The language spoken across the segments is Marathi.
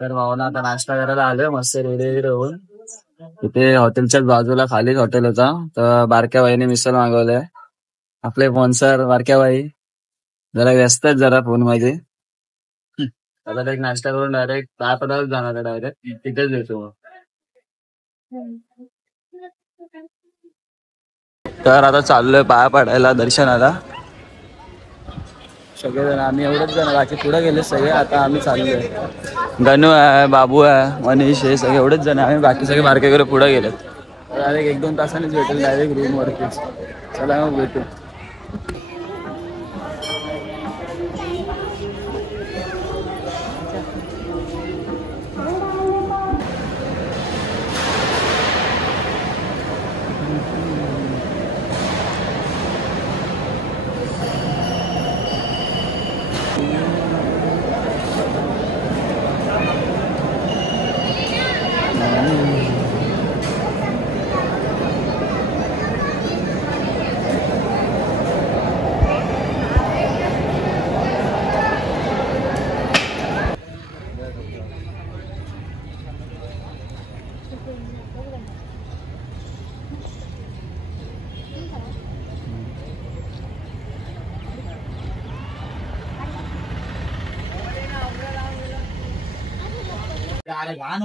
तर भावना आता नाश्ता करायला आलोय मस्त रेडी वगैरे होऊन. इथे हॉटेलच्याच बाजूला खालीच हॉटेल होता तर बारक्या बाईने मिसळ मागवलंय. आपले स्पॉन्सर बारक्या बाई जरा व्यस्त आहेत जरा फोन मध्ये. आता डायरेक्ट नाश्ता करून डायरेक्ट 10-15 जाणार डायरेक्ट तिथेच देतो मग. तर आता चाललोय पाया पडायला दर्शनाला. सगळेजण आम्ही एवढेच जण बाकी पुढे गेले सगळे. आता आम्ही चाललोय. गणू आहे, बाबू आहे, मनीष हे सगळे एवढेच जण आहे. बाकी सगळे बारके वगैरे पुढे गेलेत. डायरेक्ट 1-2 तासांनीच भेटेल डायरेक्ट रूम वरतीच. चला मग भेटू.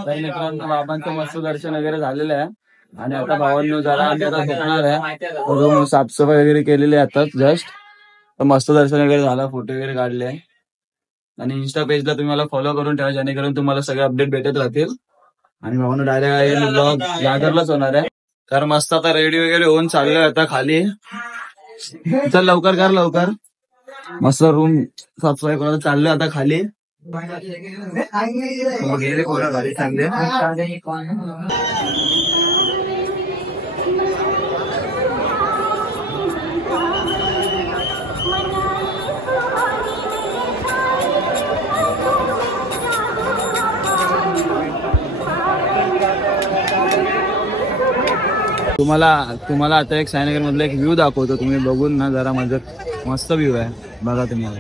तर मित्रांनो बाबांचं मस्त दर्शन वगैरे झालेलं आहे आणि आता भावांनो जरा आम्ही आता झोपणार आहे. रूम साफसफाई वगैरे केलेली आहे आता जस्ट. मस्त दर्शन वगैरे झालं, फोटो वगैरे काढले आणि इंस्टा पेजला तुम्ही मला फॉलो करून ठेवा जेणेकरून तुम्हाला सगळे अपडेट भेटत राहतील. आणि भावांनो डायरेक्ट ब्लॉग दादरलाच होणार आहे. तर मस्त आता रेडी वगैरे होऊन चाललोय आता खाली. चल लवकर कर लवकर. मस्त रूम साफसफाई करायला चाललोय आता खाली. गेले कोणा गाडी चांगले. तुम्हाला आता एक साईनगर मधला एक व्ह्यू दाखवतो. तुम्ही बघून ना जरा माझं मस्त व्ह्यू आहे बघा. तुम्हाला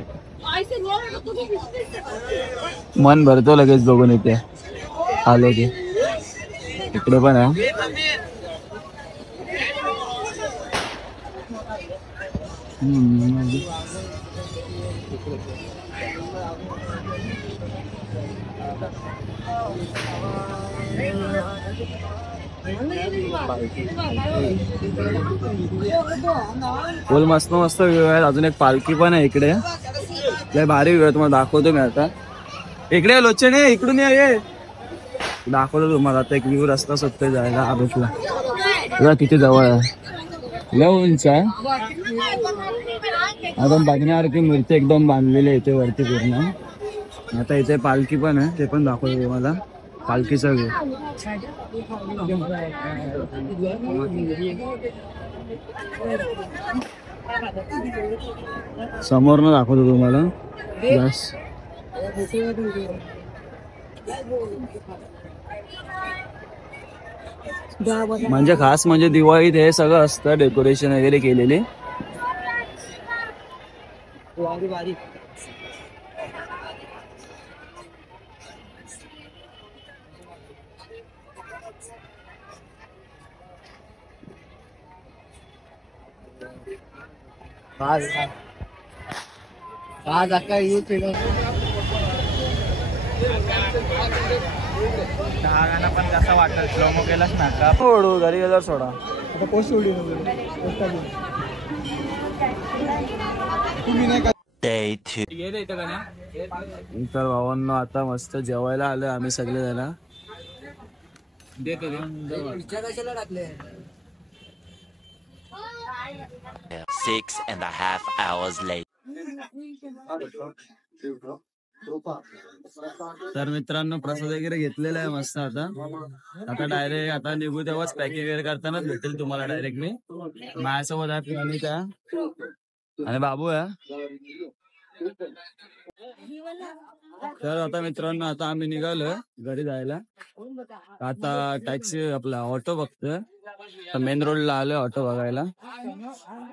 मन भरतो लगेच बघून. इथे आलो की इकडे पण आहे. बोल मस्त मस्त व्ह्यू आहे. अजून एक पालखी पण आहे इकडे. लय भारी व्ह्यू आहे, तुम्हाला दाखवतो मी आता. इकडे लोचने इकडून ये. दाखवतो तुम्हाला आता एक व्ह्यू. रस्ता सुटतोय जायला आबेतला. बघा किती जवळ आहे, लय उंच आहे. आपण बघण्यासारखी मूर्ती एकदम बांधलेली आहे इथे वरती पूर्ण. आता इथे पालखी पण आहे, ते पण दाखवतो तुम्हाला. पालखीचा व्ह्यू समोरनं दाखवतो तुम्हाला. बस म्हणजे खास म्हणजे दिवाळीत हे सगळं असतं डेकोरेशन वगैरे केलेले. गाणं पण कसं वाटत स्लोमो केलास ना का सोडू घरी गेल्यावर सोडा. आता पोस्ट सोडली तर भावांनो आता मस्त जेवायला आलोय आम्ही सगळे जण. 6.5 hours later. तर मित्रांनो प्रसाद वगैरे घेतलेला आहे मस्त. आता डायरेक्ट आता निघू तेव्हाच पॅकिंग वगैरे करतानाच भेटेल तुम्हाला डायरेक्ट. मी माझ्यासोबत आहे अनिता आणि बाबू आहे. तर आता मित्रांनो आता आम्ही निघालोय घरी जायला. आता टॅक्सी आपला ऑटो बघतोय. मेन रोडला आलोय ऑटो बघायला.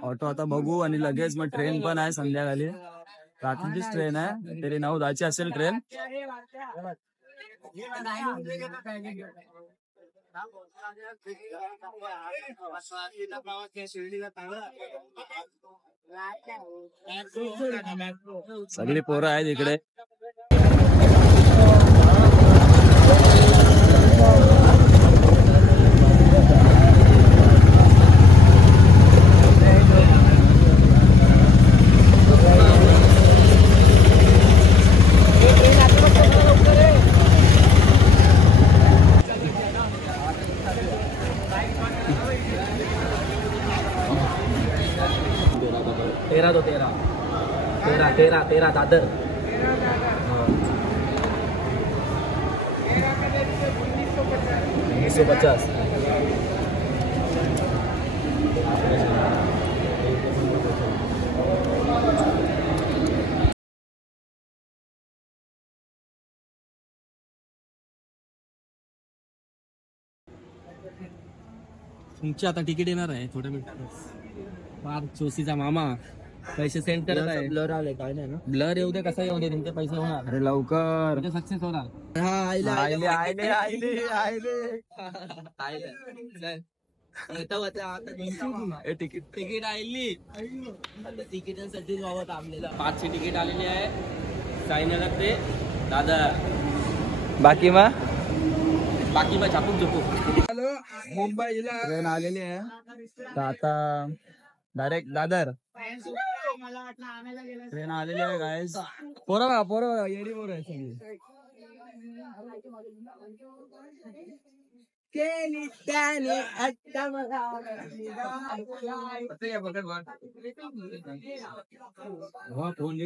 ऑटो आता बघू आणि लगेच मग ट्रेन पण आहे संध्याकाळी. रात्रीचीच ट्रेन आहे तरी 9:10ची असेल ट्रेन. सगळी पोरं आहेत इकडे. तेरा दादर 1950. तुमची आता तिकीट येणार आहे थोड्या मिनिटात. फार चोसीचा मामा पैसे सेंड करत आहे. ब्लर आले काय नाही ना. ब्लर येऊ दे कसा येऊ दे तुमचे पैसे होणार. अरे लवकर सक्सेस होणार. तिकीट आली तिकिटांसाठी गावात आमलेला 5 ची तिकीट आलेली आहे. साईनगर ते दादर. बाकी मग छापूक झोपूक. मुंबईला ट्रेन आलेली आहे तर आता डायरेक्ट दादर ट्रेन आलेली आहे गाईस. पोरं येडी पोरं आहे सगळी.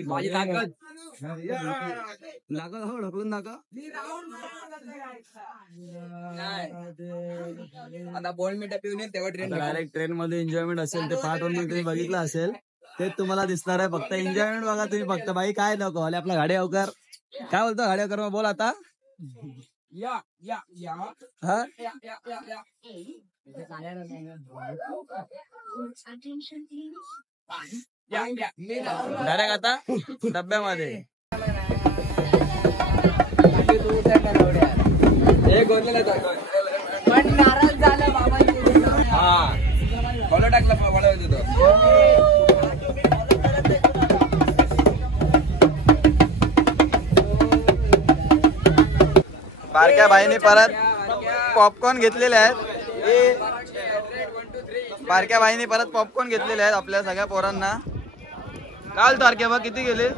माझी ताकद ढकलून दाखव. आता 2 मिनिटं पिऊन तेव्हा ट्रेन डायरेक्ट ट्रेन मध्ये एन्जॉयमेंट असेल ते पार्ट 1 तुम्ही बघितलं असेल ते तुम्हाला दिसणार आहे. फक्त एन्जॉयमेंट बघा तुम्ही. फक्त बाई काय नको आपल्या गाडी अवकर काय बोलतो गाडी अवकर बोल आता. डायरेक्ट आता डब्यामध्ये नाराज झाला बाबा. फॉलो टाकला बारक्या बाईने परत पॉपकॉर्न घेतलेले आहेत. बारक्या बाईने परत पॉपकॉर्न घेतलेले आहेत आपल्या सगळ्या पोरांना. काल तारखे बघ किती गेले.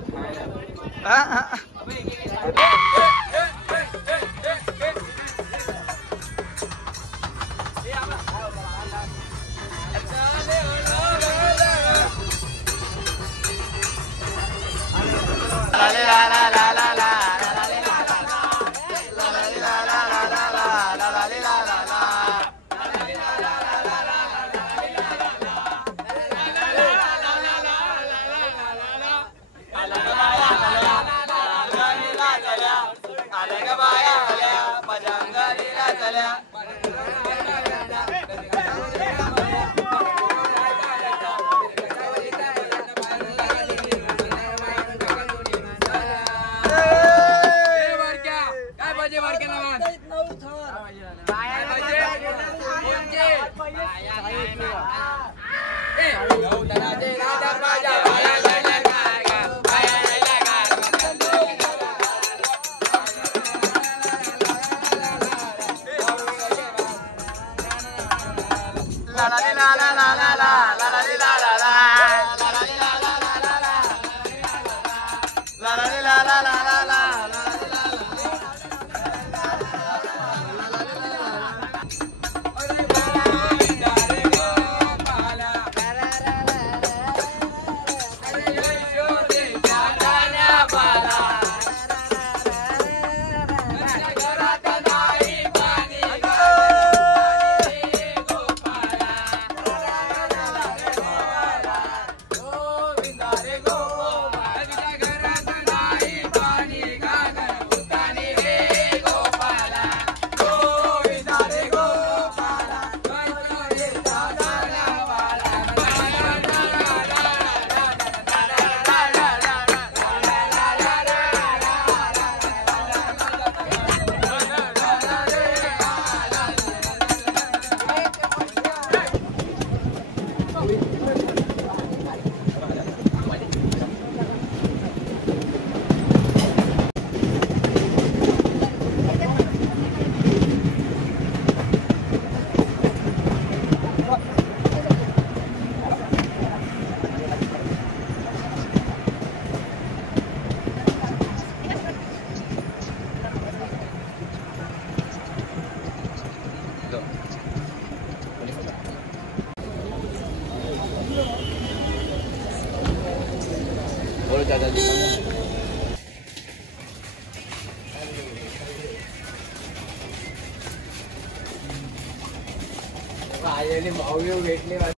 भाऊ भेटले